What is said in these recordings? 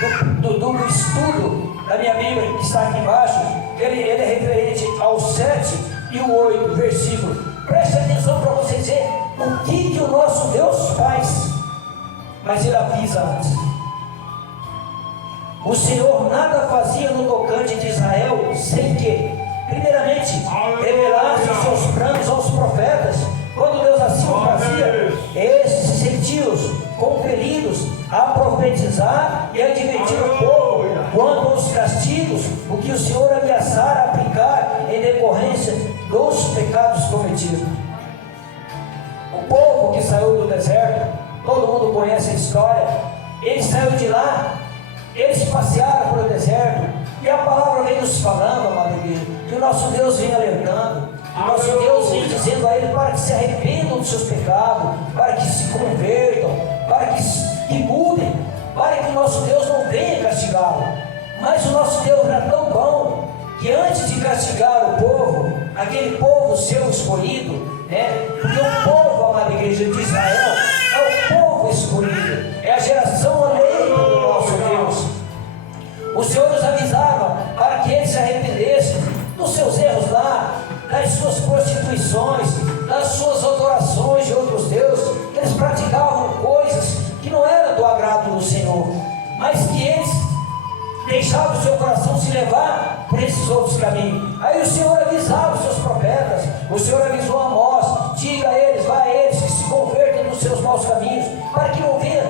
do estudo da minha Bíblia, que está aqui embaixo, ele é referente ao 7 e o 8 versículo. Preste atenção para vocês verem o que o nosso Deus faz, mas ele avisa antes. O Senhor nada fazia no tocante de Israel sem que, primeiramente, revelasse os seus planos aos profetas. Quando Deus assim o fazia, estes se sentiam compelidos a profetizar e advertir o povo quanto aos castigos, o que o Senhor ameaçara aplicar em decorrência dos pecados cometidos. O povo que saiu do deserto, todo mundo conhece a história, ele saiu de lá, eles passearam pelo deserto, e a palavra vem nos falando, amado igreja, que o nosso Deus vem alertando, o nosso Deus vem dizendo a ele para que se arrependam dos seus pecados, para que se convertam, para que mudem, para que o nosso Deus não venha castigá-lo. Mas o nosso Deus era tão bom, que antes de castigar o povo, aquele povo seu escolhido, porque o povo, amada igreja de Israel, é o povo escolhido, é a geração eleita do nosso Deus. O Senhor nos avisava para que eles se arrependessem dos seus erros lá, das suas prostituições, das suas adorações de outros deuses, que eles praticavam coisas que não eram do agrado do Senhor, mas que eles deixavam o seu coração se levar por esses outros caminhos. Aí o Senhor avisava os seus profetas, o Senhor avisou a Amós, diga a eles, vá a eles, que se convertam dos seus maus caminhos, para que não venham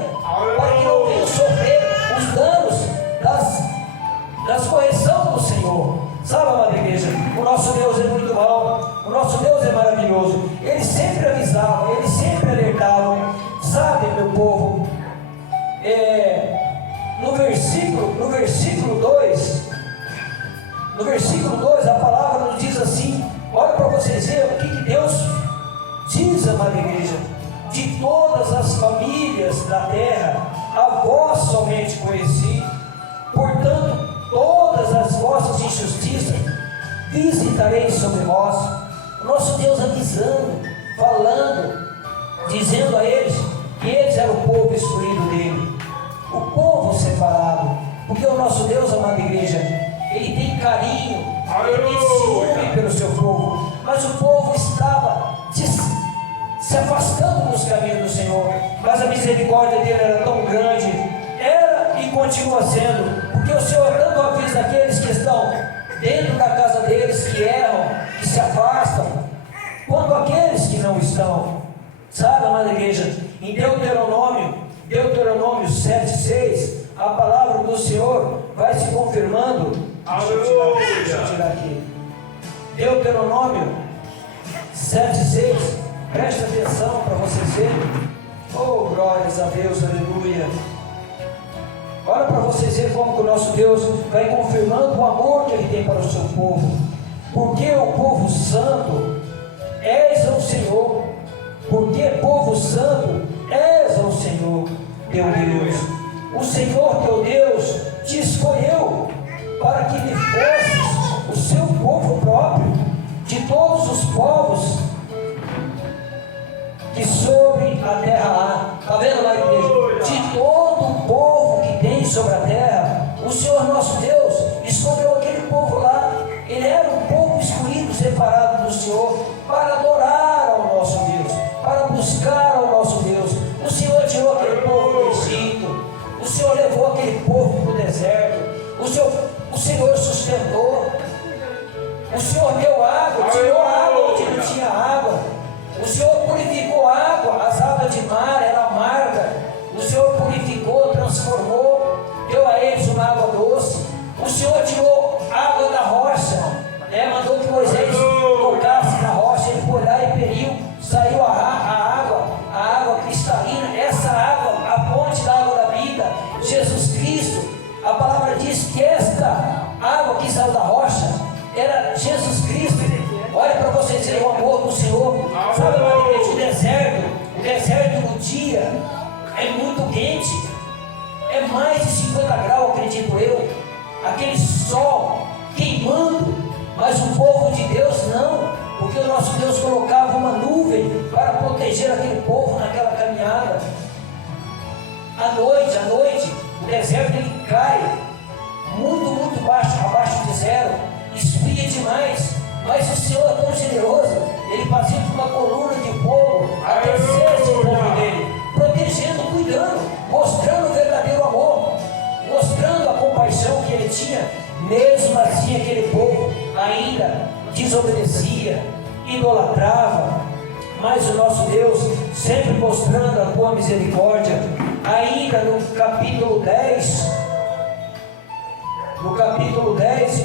sofrer os danos das correções do Senhor. Sabe, amada igreja, o nosso Deus é muito bom, o nosso Deus é maravilhoso. Ele sempre avisava, ele sempre alertava. Sabe, meu povo, no versículo 2, a palavra nos diz assim, olha para vocês verem o que Deus diz, amada igreja: de todas as famílias da terra, a vós somente conheci, portanto, todas as vossas injustiças visitarei sobre vós. O nosso Deus avisando, falando, dizendo a eles que eles eram o povo escolhido dele, o povo separado, porque o nosso Deus, amada igreja, ele tem carinho, ele tem ciúme pelo seu povo, mas o povo estava se afastando dos caminhos do Senhor, mas a misericórdia dele era tão grande, era e continua sendo, porque o Senhor tanto avisa aqueles que estão dentro da casa deles, que erram, que se afastam, quanto aqueles que não estão. Sabe, amada igreja, em Deuteronômio 7,6, a palavra do Senhor vai se confirmando. Deixa eu tirar aqui. Deuteronômio 7,6, presta atenção para vocês verem. Oh, glórias a Deus, aleluia. Olha para vocês verem como que o nosso Deus vai confirmando o amor que Ele tem para o seu povo. Porque o povo santo és o Senhor. Porque povo santo és o Senhor teu Deus. O Senhor teu Deus te escolheu para que lhe fosses o seu povo próprio, de todos os povos que sobre a terra há. Está vendo lá, igreja? De todo o povo que tem sobre a terra, o Senhor nosso Deus escolheu aquele povo lá. Ele era um povo escolhido, separado do Senhor, para adorar ao nosso Deus, para buscar ao nosso Deus. O Senhor tirou aquele povo do Egito, o Senhor levou aquele povo para o deserto, o Senhor sustentou, o Senhor deu água, tirou água onde não tinha água, o Senhor purificou a água, as águas de mar eram amargas, o Senhor purificou, transformou, deu a eles uma água doce. O Senhor tirou água da rocha, mandou que Moisés tocasse na rocha, ele foi lá e periu, saiu a água cristalina, essa água, a fonte da água da vida, Jesus Cristo. A palavra diz que esta água que saiu da rocha era Jesus Cristo. Olha para vocês verem o amor do Senhor. Sabe, irmã igreja, o deserto no dia é muito quente, é mais de 50 graus, acredito eu, aquele sol queimando, mas o povo de Deus não, porque o nosso Deus colocava uma nuvem para proteger aquele povo naquela caminhada. À noite, o deserto ele cai fazia uma coluna de fogo a descer esse povo dele, protegendo, cuidando, mostrando o verdadeiro amor, mostrando a compaixão que ele tinha. Mesmo assim, aquele povo ainda desobedecia, idolatrava, mas o nosso Deus sempre mostrando a tua misericórdia. Ainda no capítulo 10 e no capítulo 10,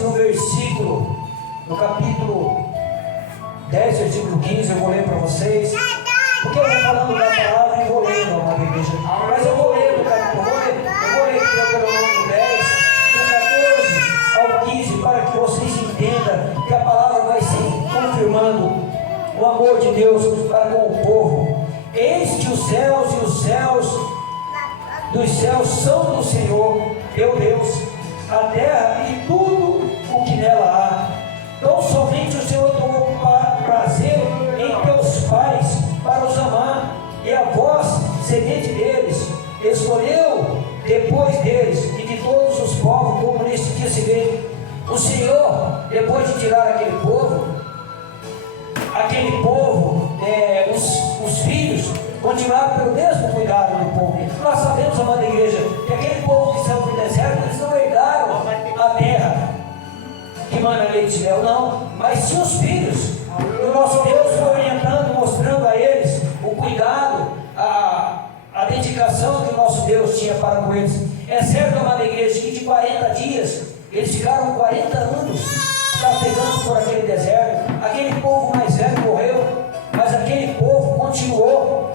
versículo 15, eu vou ler para vocês, porque eu vou falando da palavra e vou lendo, amada igreja, mas eu vou ler no capítulo, eu vou ler Deuteronômio 10, do 14 ao 15, para que vocês entendam que a palavra vai se confirmando o amor de Deus para com o povo. Eis que os céus e os céus dos céus são do Senhor, teu Deus, a terra e tudo o que nela há. Tão somente o Senhor tomou prazer em teus pais para os amar, e a vós, semente deles, escolheu depois deles e de todos os povos, como neste dia se vê. O Senhor, depois de tirar aquele povo, os filhos continuaram pelo mesmo cuidado do povo. Nós sabemos, amada igreja, que aquele povo que saiu do deserto, eles não herdaram a terra que mana leite e mel, não, mas sim os filhos. E o nosso Deus foi orientando, mostrando a eles o cuidado, a dedicação que o nosso Deus tinha para com eles. É certo, amada igreja, que de 40 dias, eles ficaram 40 anos trafegando por aquele deserto. Aquele povo mais velho morreu, mas aquele povo continuou.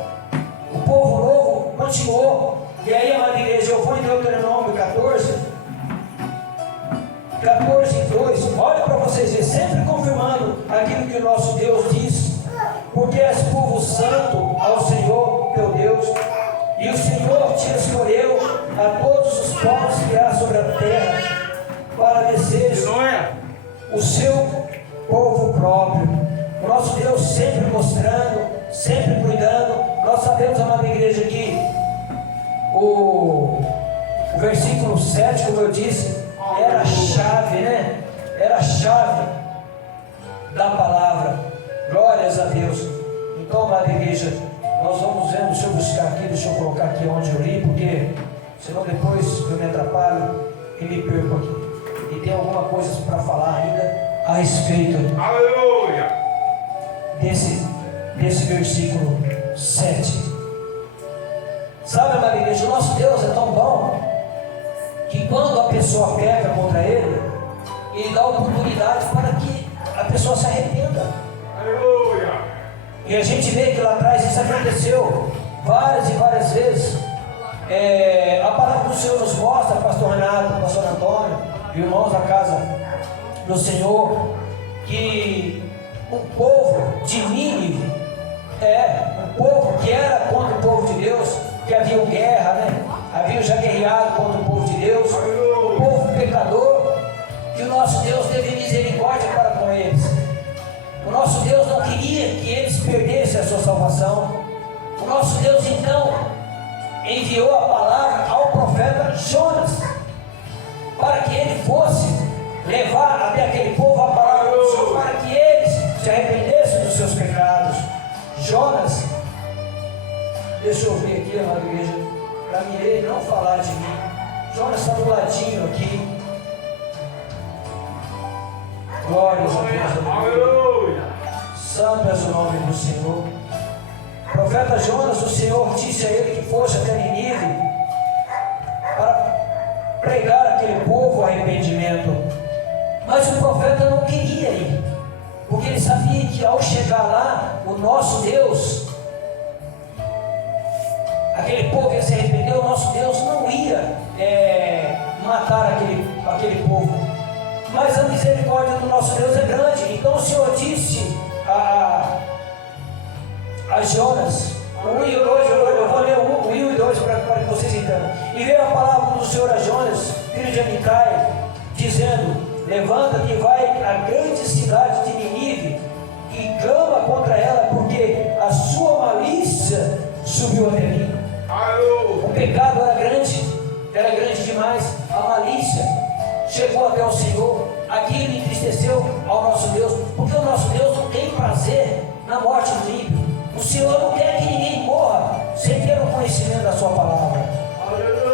O povo novo continuou. E aí, amada igreja, eu vou em Deuteronômio 14, 2. Olha para vocês verem, sempre confirmando aquilo que o nosso Deus diz. Porque és povo santo ao Senhor teu Deus, e o Senhor te escolheu a todos os povos que há sobre a terra, para descer o seu povo próprio. O nosso Deus sempre mostrando, sempre cuidando. Nós sabemos, amada igreja, que o versículo 7, como eu disse, era a chave, né? Era a chave da palavra. Glórias a Deus. Então, amada igreja, nós vamos vendo. Deixa eu buscar aqui, deixa eu colocar aqui onde eu li, porque senão depois eu me atrapalho e me perco aqui. E tem alguma coisa para falar ainda a respeito desse versículo 7. Sabe, amada igreja, o nosso Deus é tão bom que quando a pessoa peca contra Ele, Ele dá oportunidade para que a pessoa se arrependa. Aleluia! E a gente vê que lá atrás isso aconteceu várias e várias vezes. A palavra do Senhor nos mostra, pastor Renato, pastor Antônio, irmãos da casa do Senhor, que o povo de Nínive, um povo que era contra o povo de Deus, que havia guerra, né? Havia já guerreado contra o povo de Deus, o povo pecador, que o nosso Deus teve misericórdia para com eles. O nosso Deus não queria que eles perdessem a sua salvação. O nosso Deus então enviou a palavra ao profeta Jonas, para que ele fosse levar até aquele povo a palavra do Senhor, para que eles se arrependessem dos seus pecados. Jonas, deixa eu ver aqui, amada igreja, para mim ele não falar de mim. Jonas está do ladinho aqui. Glórias a Deus. Santo é o nome do Senhor. O profeta Jonas, o Senhor disse a ele que fosse até Nínive para pregar aquele povo arrependimento. Mas o profeta não queria ir, porque ele sabia que ao chegar lá, o nosso Deus, aquele povo ia se arrepender, o nosso Deus não ia matar aquele povo. Mas a misericórdia do nosso Deus é grande. Então o Senhor disse a Jonas, o 1 e o 2, eu vou ler o 1 e o 2 para que vocês entendam. E veio a palavra do Senhor a Jonas, filho de Amitai, dizendo: levanta-te e vai à grande cidade de Nínive e clama contra ela, porque a sua malícia subiu até mim. O pecado era grande demais. A malícia chegou até o Senhor. Aquilo entristeceu ao nosso Deus, porque o nosso Deus não tem prazer na morte do ímpio. O Senhor não quer que ninguém morra sem ter o conhecimento da sua palavra.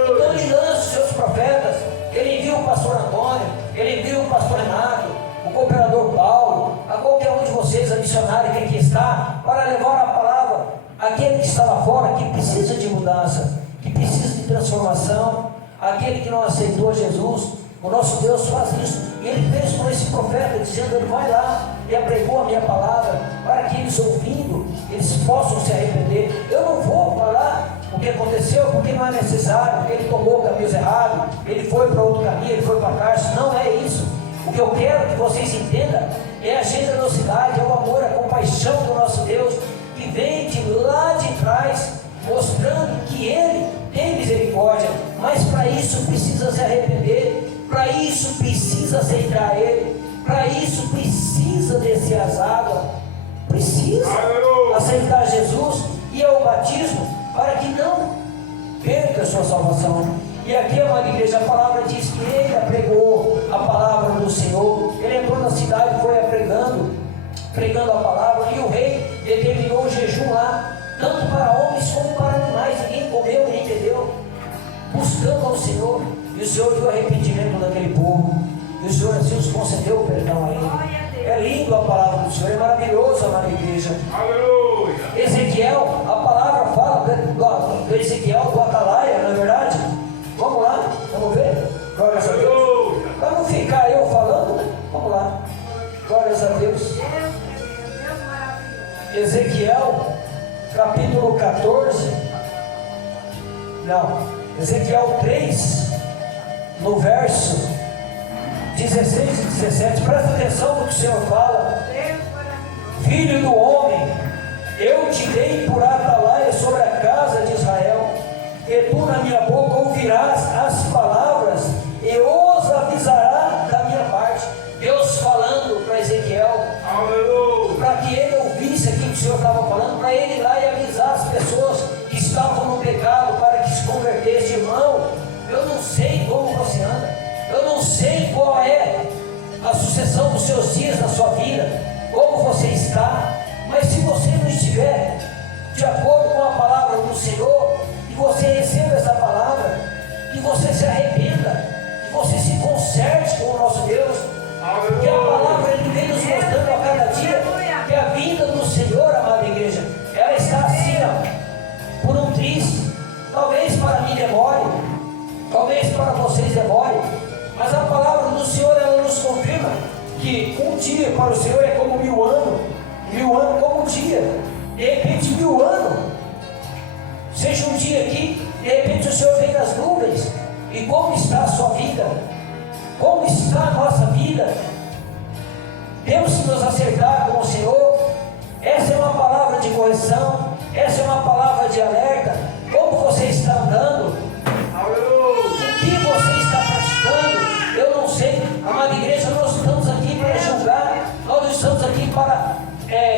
Então Ele lança os seus profetas. Ele envia o pastor Antônio, Ele envia o pastor Renato, o cooperador Paulo, a qualquer um de vocês, a missionária que aqui está, para levar a palavra àquele que está lá fora, que precisa de mudança, que precisa de transformação, aquele que não aceitou Jesus. O nosso Deus faz isso, e Ele fez com esse profeta, dizendo: Ele vai lá e apregou a minha palavra, para que eles ouvindo, eles possam se arrepender. Eu não vou falar o que aconteceu, porque não é necessário, porque ele tomou caminhos errados, ele foi para outro caminho, ele foi para a cárcel. Não é isso. O que eu quero que vocês entendam é a generosidade, é o amor, a compaixão do nosso Deus, que vem de lá de trás, mostrando que Ele tem misericórdia, mas para isso precisa se arrepender, para isso precisa aceitar Ele, para isso precisa descer as águas, precisa aceitar Jesus e ao batismo, para que não perca a sua salvação. E aqui, amada igreja, a palavra diz que ele pregou a palavra do Senhor. Ele entrou na cidade e foi pregando a palavra, e o rei determinou o jejum lá, tanto para homens como para animais. Ninguém comeu nem bebeu, buscando ao Senhor, e o Senhor viu o arrependimento daquele povo, e o Senhor assim os concedeu o perdão a ele. É lindo a palavra do Senhor, é maravilhoso, amada igreja. Aleluia. Ezequiel, a palavra fala do Ezequiel, do Atalaia, não é verdade? Vamos lá, vamos ver? Glórias a Deus. Para não ficar eu falando, né? Vamos lá. Glórias a Deus. Ezequiel, capítulo 14. Não, Ezequiel 3, no verso 16 e 17. Presta atenção no que o Senhor fala. Filho do homem, eu te dei por atalaia sobre a casa de Israel, e tu na minha boca ouvirás as palavras e os avisarás da minha parte. Deus falando para Ezequiel, para que ele ouvisse aquilo que o Senhor estava falando, para ele ir lá e avisar as pessoas que estavam no pecado, para que se convertessem. Irmão, eu não sei como você anda, eu não sei qual é a sucessão dos seus dias na sua vida, como você está, mas se você não estiver de acordo com a palavra do Senhor, que você receba essa palavra, que você se arrependa, que você se conserte com o nosso Deus, que a palavra Ele vem nos mostrando a cada dia, que a vida do Senhor, amada igreja, ela está assim, ó, por um triz. Talvez para mim demore, talvez para vocês demore, mas a palavra do Senhor, ela nos confirma que um dia para o Senhor é como 1000 anos, 1000 anos como um dia. De repente 1000 anos seja um dia aqui, de repente o Senhor vem das nuvens. E como está a sua vida? Como está a nossa vida? Temos que nos acertar com o Senhor. Essa é uma palavra de correção, essa é uma palavra de alerta. Como você está andando? O que você está praticando? Eu não sei. Amada igreja, nós estamos aqui para julgar, nós não estamos aqui para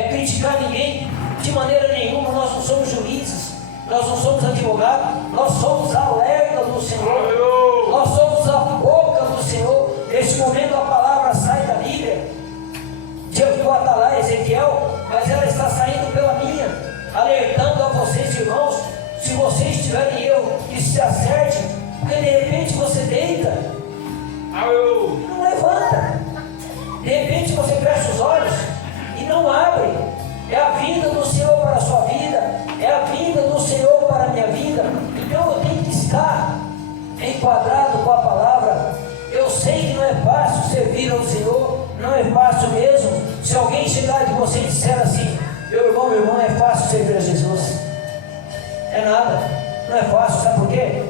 criticar ninguém de maneira nenhuma. Nós não somos juízes, nós não somos advogados, nós somos alerta do Senhor, nós somos a boca do Senhor. Neste momento a palavra sai da Bíblia, do Atalaia Ezequiel, mas ela está saindo pela minha, alertando a vocês, irmãos, se vocês tiverem erro, que se acerte, porque de repente você deita e não levanta, de repente você fecha os olhos e não abre. É a vinda do Senhor para a sua vida, é a vinda do Senhor para a minha vida. Então eu tenho que estar enquadrado com a palavra. Eu sei que não é fácil servir ao Senhor, não é fácil mesmo. Se alguém chegar de você e disser assim: meu irmão, é fácil servir a Jesus. É nada, não é fácil. Sabe por quê?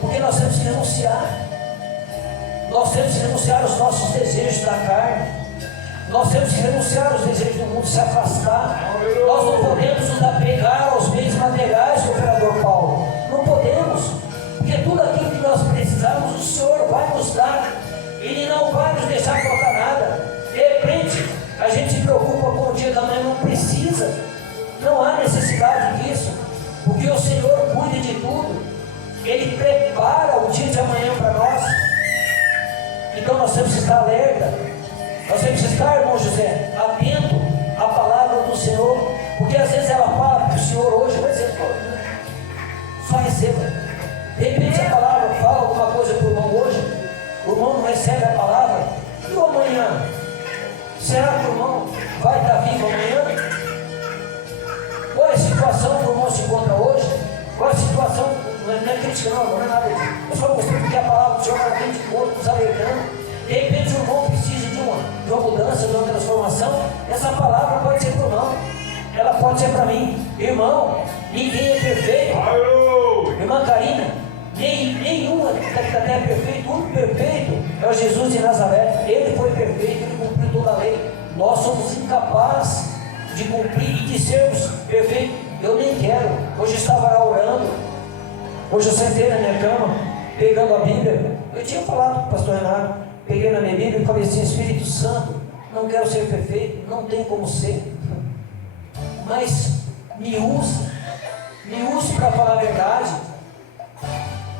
Porque nós temos que renunciar. Nós temos que renunciar aos nossos desejos da carne. Nós temos que renunciar aos desejos do mundo, se afastar. Nós não podemos nos apegar aos bens materiais, cooperador Paulo. Não podemos, porque tudo aquilo que nós precisamos, o Senhor vai nos dar. Ele não vai nos deixar faltar nada. De repente, a gente se preocupa com o dia da manhã, não precisa. Não há necessidade disso, porque o Senhor cuida de tudo. Ele prepara o dia de amanhã para nós. Então nós temos que estar alerta. Nós temos que estar, irmão José, atento à palavra do Senhor. Senhor, porque às vezes ela fala para o Senhor hoje, vai dizer, só receba. De repente a palavra fala alguma coisa para o irmão hoje, o irmão não recebe a palavra, e o amanhã? Será que o irmão vai estar vivo amanhã? Qual é a situação que o irmão se encontra hoje? Qual é a situação? Não é crítica não é nada disso. Eu só mostrei porque a palavra do Senhor ela tem de corpo, nos alertando. De repente o irmão precisa de uma mudança, de uma transformação. Essa palavra pode ser para o irmão, ela pode ser para mim. Irmão, ninguém é perfeito. Irmã Karina, nenhuma da terra é perfeito. O único perfeito é o Jesus de Nazaré. Ele foi perfeito, ele cumpriu toda a lei. Nós somos incapazes de cumprir e de sermos perfeitos. Eu nem quero. Hoje eu estava lá orando. Hoje eu sentei na minha cama, pegando a Bíblia. Eu tinha falado para o pastor Renato, peguei na minha Bíblia e falei assim: Espírito Santo, não quero ser perfeito, não tem como ser, mas me use para falar a verdade,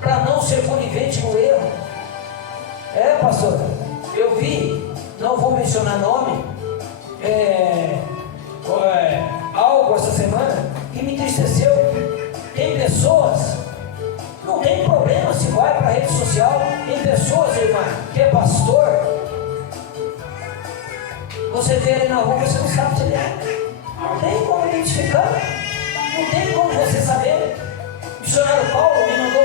para não ser conivente no erro. Pastor, eu vi, não vou mencionar nome, algo essa semana que me entristeceu. Tem pessoas, não tem problema se vai para a rede social, tem pessoas, irmã, que é pastor, você vê ele na rua, você não sabe se ele é, não tem como identificar, não tem como você saber. O missionário Paulo me mandou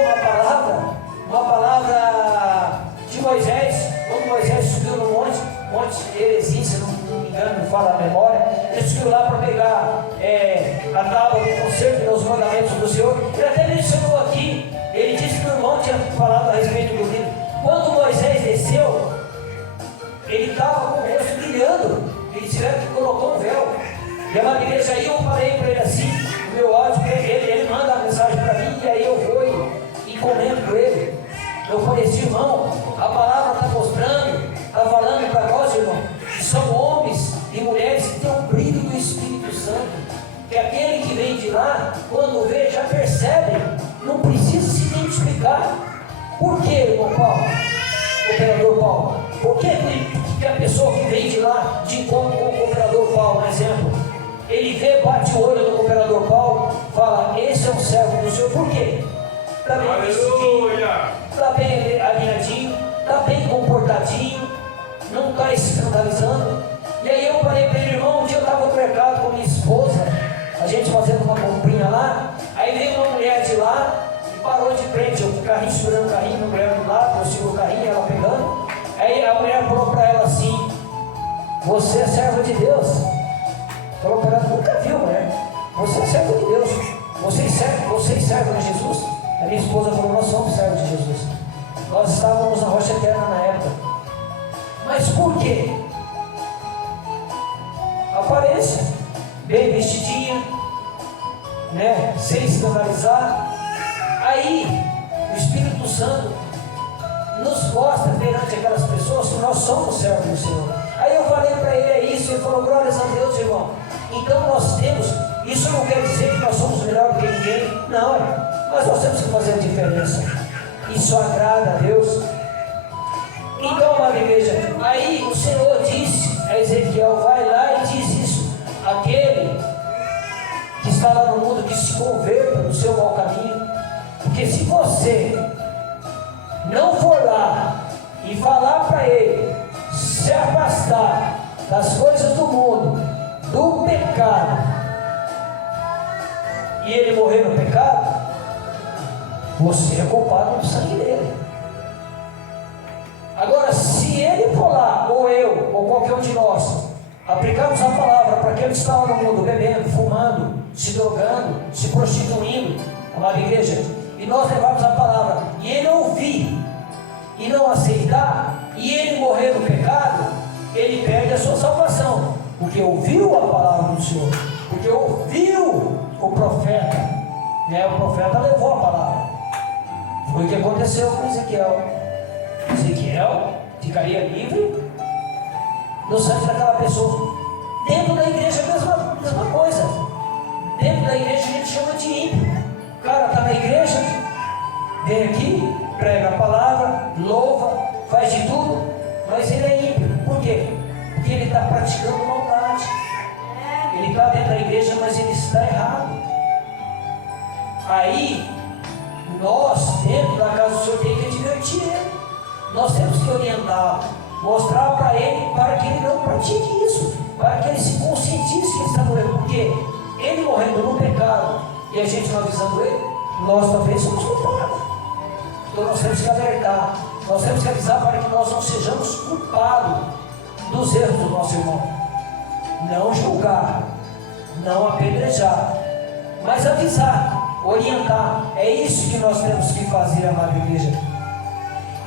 uma palavra de Moisés, quando Moisés subiu no monte Herezim, se não me engano, me fala a memória, ele subiu lá para pegar a tábua do concerto dos mandamentos do Senhor. Ele até mencionou aqui, ele disse que o irmão tinha falado a respeito do livro. Quando Moisés desceu, ele estava com o rosto brilhando, ele tiveram que colocou um véu. E a minha igreja, aí eu falei para ele assim, no meu áudio, ele manda a mensagem para mim, e aí eu vou e comento com ele. Eu falei assim: irmão, a palavra está mostrando, está falando para nós, irmão, que são homens e mulheres que têm o brilho do Espírito Santo, que aquele que vem de lá, quando vê, já percebe, não precisa se identificar. Por que, irmão Paulo, operador Paulo? Por que a pessoa que vem de lá, de encontro com o operador Paulo, por exemplo, ele vê, bate o olho no operador Paulo, fala: esse é um servo do Senhor? Por quê? Está bem vestidinho, está bem alinhadinho, está bem comportadinho, não está escandalizando. E aí eu falei para ele: irmão, um dia eu estava no mercado com minha esposa, a gente fazendo uma comprinha lá, aí veio uma mulher de lá e parou de frente, eu com o carrinho, segurando o carrinho, a mulher do lado, eu seguro o carrinho, ela pegando. Aí a mulher falou para ela assim: você é serva de Deus. Falou para ela: nunca viu, mulher, você é serva de Deus, vocês servem a Jesus? A minha esposa falou: nós somos servos de Jesus. Nós estávamos na Rocha Eterna na época. Mas por quê? Aparência, bem vestidinha, né? Sem escandalizar. Aí o Espírito Santo nos mostra perante aquelas pessoas que nós somos servos do Senhor. Aí eu falei para ele: é isso. Ele falou: glórias a Deus, irmão. Então nós temos, isso não quer dizer que nós somos melhor que ninguém, não, mas nós temos que fazer a diferença. Isso agrada a Deus. Então, amada igreja, aí o Senhor disse a Ezequiel: vai lá e diz isso, aquele que está lá no mundo, que se converta do seu mau caminho. Porque se você não for lá e falar para ele se afastar das coisas do mundo, do pecado, e ele morrer no pecado, você é culpado do sangue dele. Agora, se ele for lá, ou eu, ou qualquer um de nós, aplicarmos a palavra para aquele que está lá no mundo, bebendo, fumando, se drogando, se prostituindo, amada igreja, e nós levarmos a palavra, e ele ouvir, e não aceitar, e ele morrer no pecado, ele perde a sua salvação, porque ouviu a palavra do Senhor, porque ouviu o profeta, né? O profeta levou a palavra. Foi o que aconteceu com Ezequiel. Ezequiel ficaria livre do sangue daquela pessoa. Dentro da igreja a mesma coisa. Dentro da igreja a gente chama de ímpio. O cara está na igreja, vem aqui, prega a palavra, louva, faz de tudo, mas ele é ímpio. Por quê? Porque ele está praticando maldade. Ele está dentro da igreja, mas ele está errado. Aí, nós, dentro da casa do Senhor, temos que advertir ele. Nós temos que orientá-lo, mostrar para ele, para que ele não pratique isso, para que ele se conscientize que ele está no erro. Porque ele morrendo no pecado e a gente não avisando ele, nós também somos culpados. Então nós temos que alertar, nós temos que avisar para que nós não sejamos culpados dos erros do nosso irmão. Não julgar, não apedrejar, mas avisar, orientar. É isso que nós temos que fazer, amada igreja.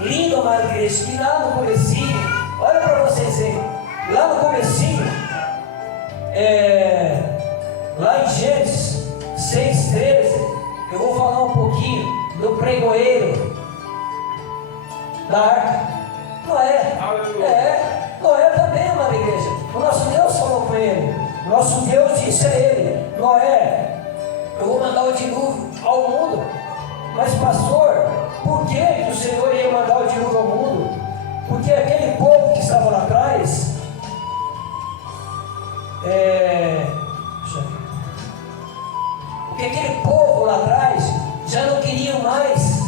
Lindo, amada igreja, que lá no comecinho, olha para vocês verem, lá no comecinho, lá em Gênesis 6,13, eu vou falar um pouquinho do pregoeiro da arca. Noé, Noé também, amada igreja. O nosso Deus falou com ele, o nosso Deus disse a ele: Noé, eu vou mandar o dilúvio ao mundo. Mas pastor, por que o Senhor ia mandar o dilúvio ao mundo? Porque aquele povo que estava lá atrás, porque aquele povo lá atrás já não queriam mais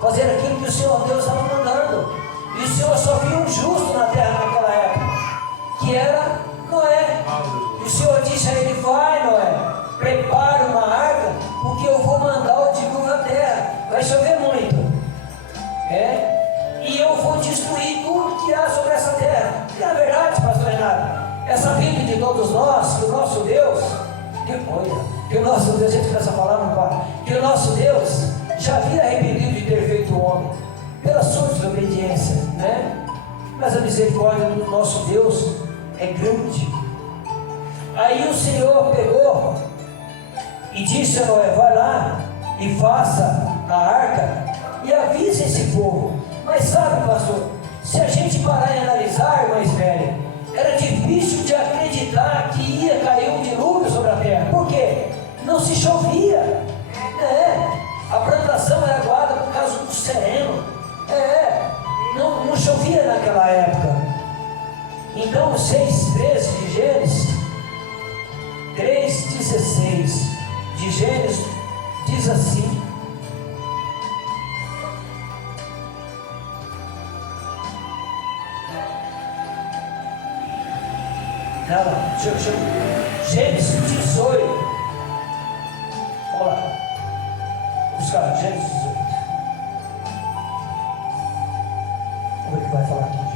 fazer aquilo que o Senhor Deus estava mandando. E o Senhor só viu um justo na terra naquela época, que era Noé. E o Senhor disse a ele: vai, Noé, prepara uma arca, porque eu vou mandar o dilúvio na terra. Vai chover muito, e eu vou destruir tudo que há sobre essa terra. E na verdade, pastor Renato, é sabido de todos nós que o nosso Deus, que o nosso Deus, a gente começa a falar, não para, que o nosso Deus já havia arrependido de ter feito o homem pela sua desobediência, mas a misericórdia do nosso Deus é grande. Aí o Senhor pegou e disse a Noé: vai lá e faça a arca e avise esse povo. Mas sabe, pastor, se a gente parar e analisar, irmã Ismélia, era difícil de acreditar que ia cair um dilúvio sobre a terra. Por quê? Não se chovia. A plantação era aguada por causa do sereno. Não chovia naquela época. Então, 6,13 de Gênesis, 3,16 de Gênesis diz assim: Gênesis 18. Vamos lá. Vou buscar Gênesis 18. Vamos ver o que vai falar aqui.